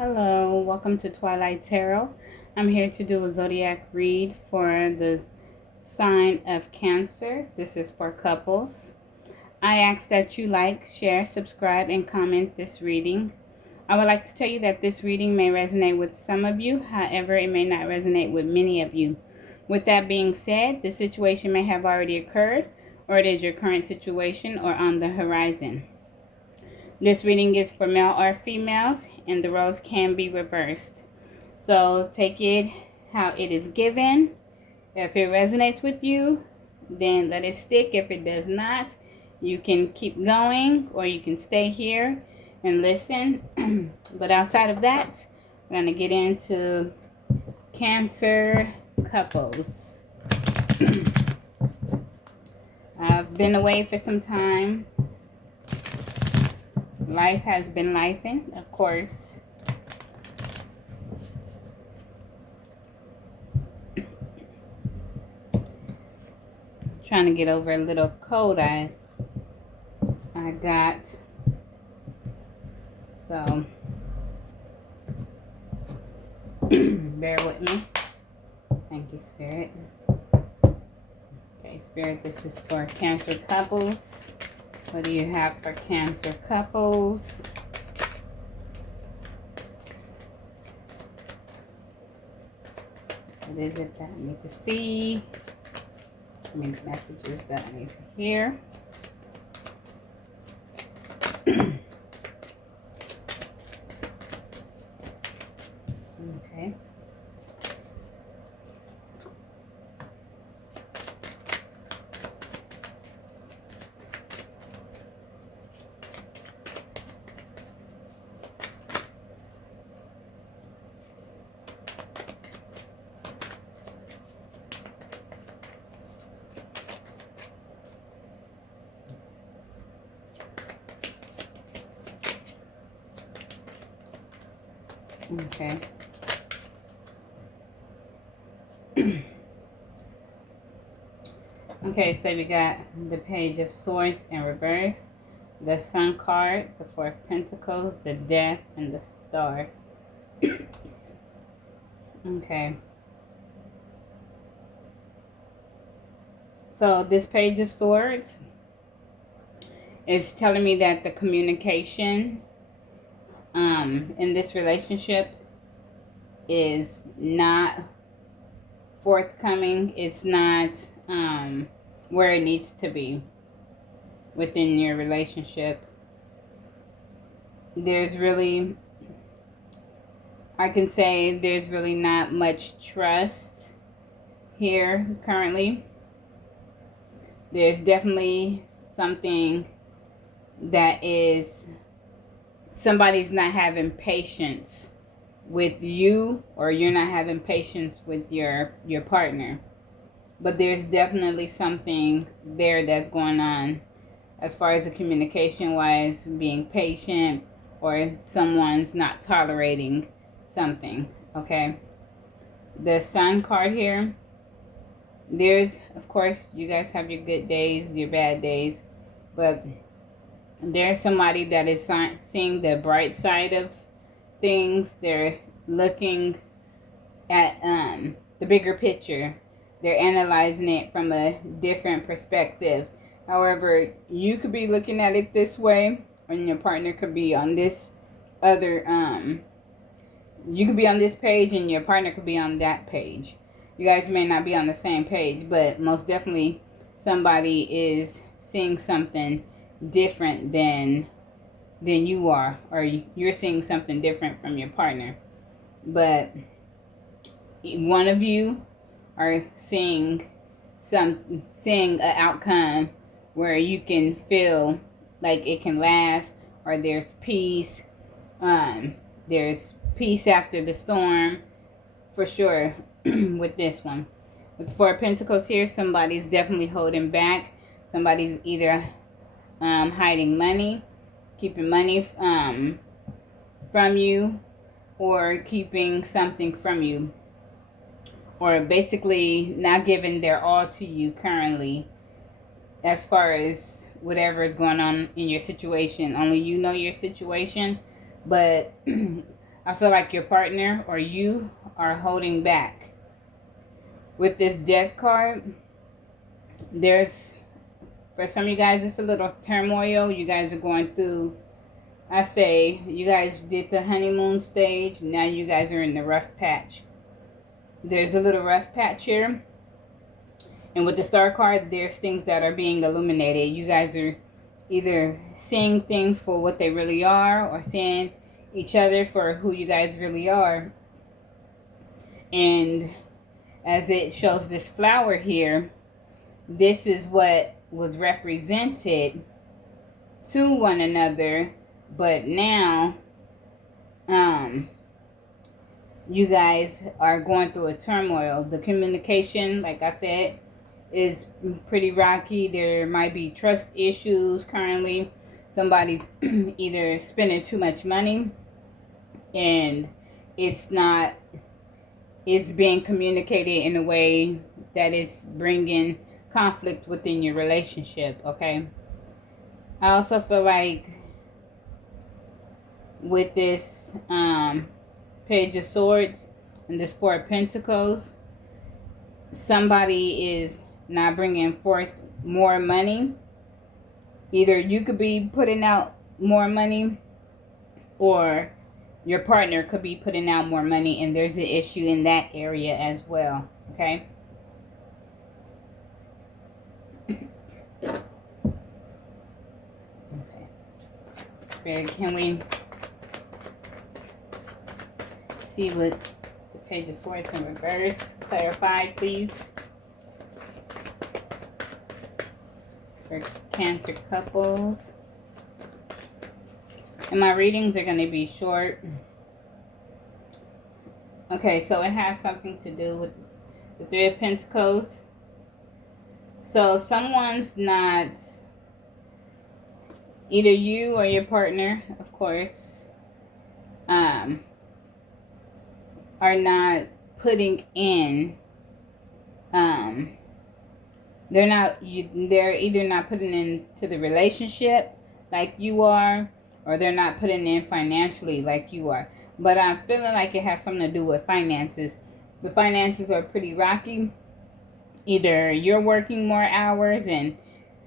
Hello, welcome to Twilight Tarot. I'm here to do a zodiac read for the sign of Cancer. This is for couples. I ask that you like, share, subscribe, and comment this reading. I would like to tell you that this reading may resonate with some of you, however, it may not resonate with many of you. With that being said, the situation may have already occurred, or it is your current situation or on the horizon. This reading is for male or females, and the roles can be reversed. So take it how it is given. If it resonates with you, then let it stick. If it does not, you can keep going or you can stay here and listen. But outside of that, we're going to get into Cancer couples. I've been away for some time. Life has been lifing, of course. Trying to get over a little cold I got. So bear with me. Thank you, Spirit. Okay, Spirit, this is for Cancer couples. What do you have for Cancer couples? What is it that I need to see? I mean, the messages that I need to hear. Okay. Okay. Okay, so we got the Page of Swords in reverse, the Sun card, the Four of Pentacles, the Death, and the Star. Okay. So this Page of Swords is telling me that the communication in this relationship is not forthcoming. It's not where it needs to be within your relationship. There's really, I can say there's really not much trust here currently. There's definitely something that is, somebody's not having patience with you, or you're not having patience with your partner. But there's definitely something there that's going on as far as the communication wise, being patient, or someone's not tolerating something. Okay, the Sun card here, there's, of course, you guys have your good days, your bad days, but there's somebody that is seeing the bright side of things. They're looking at the bigger picture. They're analyzing it from a different perspective. However, you could be looking at it this way, and your partner could be on this other, you could be on this page and your partner could be on that page. You guys may not be on the same page, but most definitely somebody is seeing something different than you are, or you're seeing something different from your partner. But one of you are seeing an outcome where you can feel like it can last, or there's peace. There's peace after the storm, for sure. With this one, with Four of Pentacles here, somebody's definitely holding back. Somebody's either hiding money, keeping money from you, or keeping something from you, or basically not giving their all to you currently, as far as whatever is going on in your situation. Only you know your situation, but I feel like your partner or you are holding back. With this death card, there's, for some of you guys, it's a little turmoil. You guys are going through, I say, you guys did the honeymoon stage. Now you guys are in the rough patch. There's a little rough patch here. And with the star card, there's things that are being illuminated. You guys are either seeing things for what they really are or seeing each other for who you guys really are. And as it shows this flower here, this is what was represented to one another, but now you guys are going through a turmoil. The communication, like I said, is pretty rocky. There might be trust issues currently. Somebody's either spending too much money and it's being communicated in a way that is bringing conflict within your relationship, okay? I also feel like with this Page of Swords and this Four of Pentacles, somebody is not bringing forth more money. Either you could be putting out more money or your partner could be putting out more money, and there's an issue in that area as well, okay? Okay. Spirit, can we see what the Page of Swords in reverse clarify, please? For Cancer couples. And my readings are going to be short. Okay, so it has something to do with the Three of Pentacles. So someone's not, either you or your partner, of course, are not putting in, they're either not putting into the relationship like you are, or they're not putting in financially like you are. But I'm feeling like it has something to do with finances. The finances are pretty rocky. Either you're working more hours and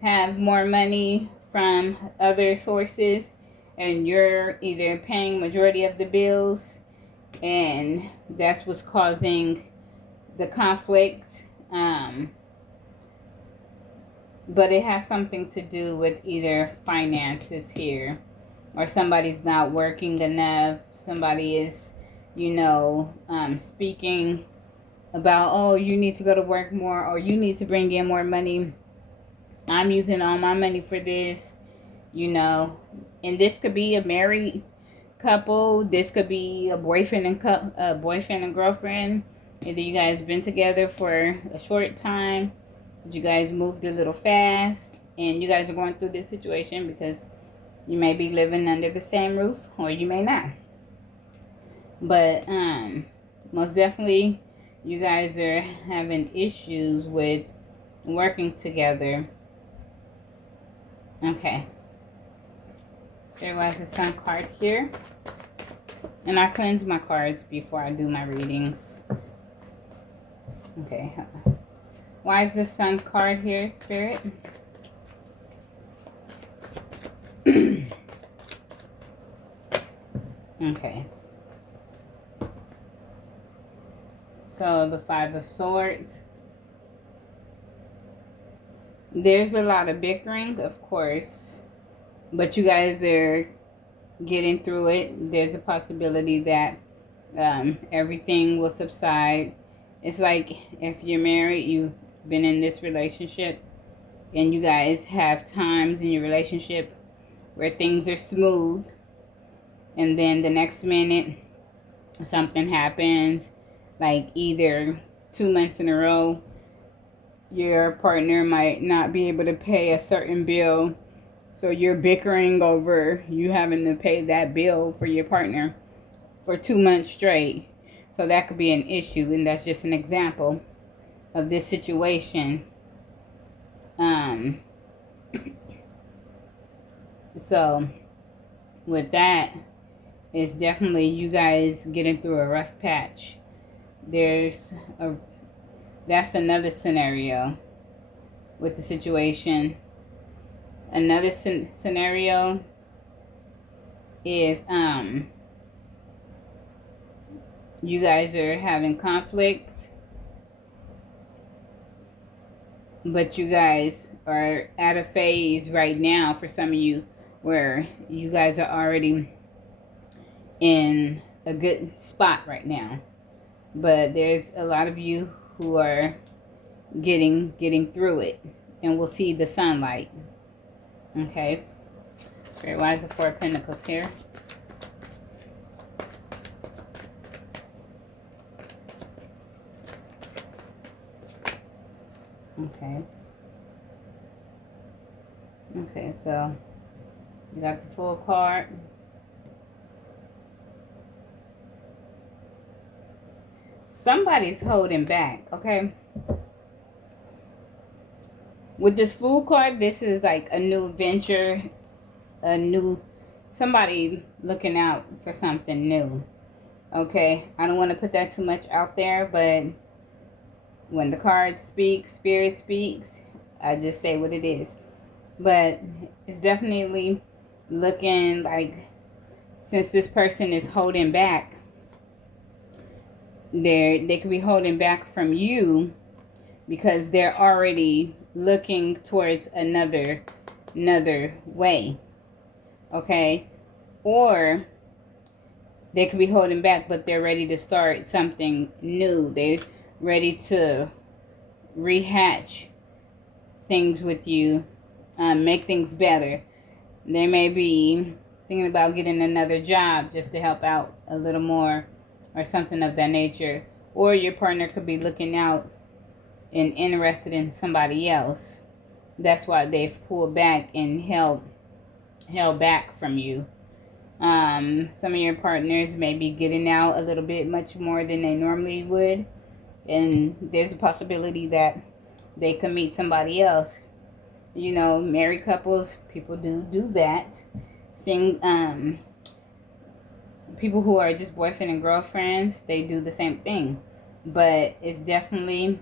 have more money from other sources, and you're either paying majority of the bills, and that's what's causing the conflict. But it has something to do with either finances here, or somebody's not working enough. Somebody is, speaking about, oh, you need to go to work more, or you need to bring in more money. I'm using all my money for this, And this could be a married couple. This could be a boyfriend and girlfriend. Either you guys been together for a short time, but you guys moved a little fast, and you guys are going through this situation because you may be living under the same roof, or you may not. But most definitely, you guys are having issues with working together. Okay. There was a Sun card here. And I cleanse my cards before I do my readings. Okay. Why is the Sun card here, Spirit? Okay. So the Five of Swords. There's a lot of bickering, of course, but you guys are getting through it. There's a possibility that everything will subside. It's like if you're married, you've been in this relationship, and you guys have times in your relationship where things are smooth, and then the next minute something happens, like either 2 months in a row your partner might not be able to pay a certain bill, so you're bickering over you having to pay that bill for your partner for 2 months straight. So that could be an issue, and that's just an example of this situation. So with that, It's definitely you guys getting through a rough patch. There's a That's another scenario with the situation. Another scenario is you guys are having conflict, but you guys are at a phase right now for some of you where you guys are already in a good spot right now. But there's a lot of you who are getting through it, and we'll see the sunlight. Okay. Spirit, why is the Four of Pentacles here? Okay. Okay, so you got the Full card. Somebody's holding back, okay? With this Fool card, this is like a new venture, somebody looking out for something new. Okay, I don't want to put that too much out there, but when the card speaks, Spirit speaks, I just say what it is. But it's definitely looking like, since this person is holding back, they could be holding back from you because they're already looking towards another way. Okay? Or they could be holding back, but they're ready to start something new. They're ready to rehatch things with you, make things better. They may be thinking about getting another job just to help out a little more or something of that nature. Or your partner could be looking out and interested in somebody else. That's why they've pulled back and held back from you. Some of your partners may be getting out a little bit much more than they normally would, and there's a possibility that they could meet somebody else. You know, married couples, people do that. People who are just boyfriend and girlfriends, they do the same thing. But it's definitely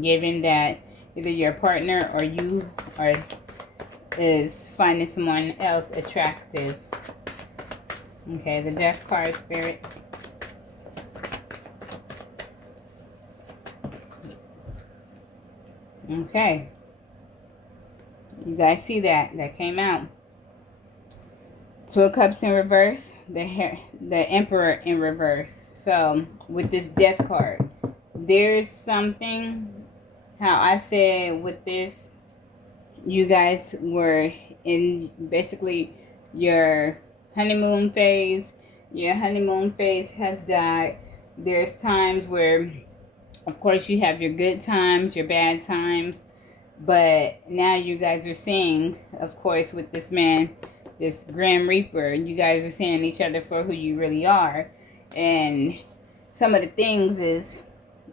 given that either your partner or you is finding someone else attractive. Okay, the Death card, Spirit. Okay. You guys see that? That came out. Two of Cups in reverse. The Emperor in reverse. So, with this Death card, there's something, how I said with this, you guys were in basically your honeymoon phase. Your honeymoon phase has died. There's times where, of course, you have your good times, your bad times. But now you guys are seeing, of course, with this man, this Grim Reaper, you guys are seeing each other for who you really are. And some of the things is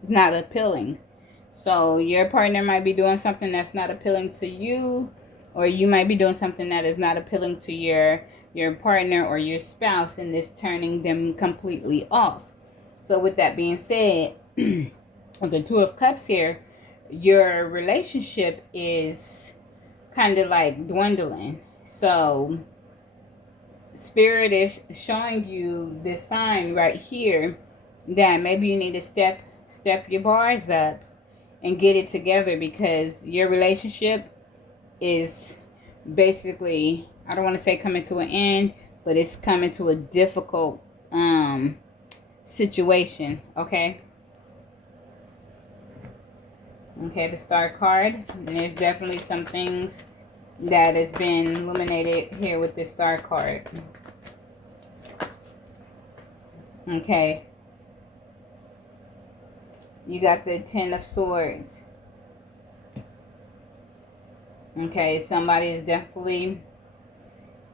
not appealing. So your partner might be doing something that's not appealing to you, or you might be doing something that is not appealing to your partner or your spouse, and this turning them completely off. So with that being said, with the Two of Cups here, your relationship is kind of like dwindling. So Spirit is showing you this sign right here that maybe you need to step your bars up and get it together, because your relationship is basically, I don't want to say coming to an end, but it's coming to a difficult situation. Okay, the Star card, and there's definitely some things that has been illuminated here with this Star card. Okay, you got the Ten of Swords. Okay, somebody is definitely,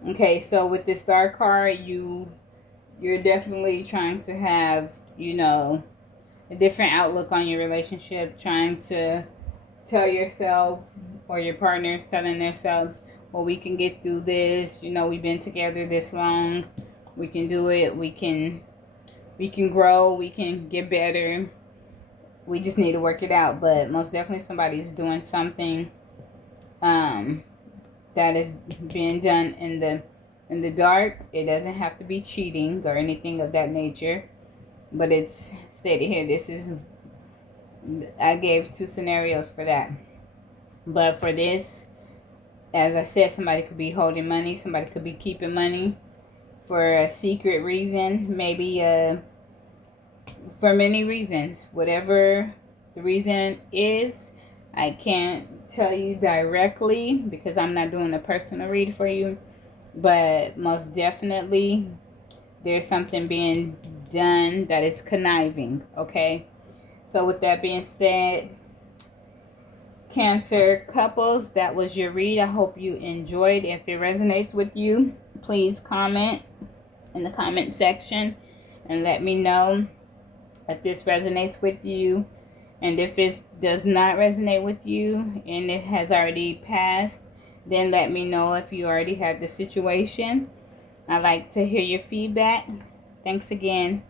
okay, so with this Star card, you're definitely trying to have, you know, a different outlook on your relationship, trying to tell yourself, or your partners telling themselves, well, we can get through this, you know, we've been together this long, We can do it. We can grow. We can get better. We just need to work it out. But most definitely somebody's doing something that is being done in the dark. It doesn't have to be cheating or anything of that nature. But it's stated here, this is, I gave 2 scenarios for that. But for this, as I said, somebody could be holding money. Somebody could be keeping money for a secret reason. Maybe for many reasons. Whatever the reason is, I can't tell you directly because I'm not doing a personal read for you. But most definitely, there's something being done that is conniving, okay? So with that being said, Cancer couples, that was your read. I hope you enjoyed. If it resonates with you, please comment in the comment section and let me know if this resonates with you. And if it does not resonate with you and it has already passed, then let me know if you already have the situation. I'd like to hear your feedback. Thanks again.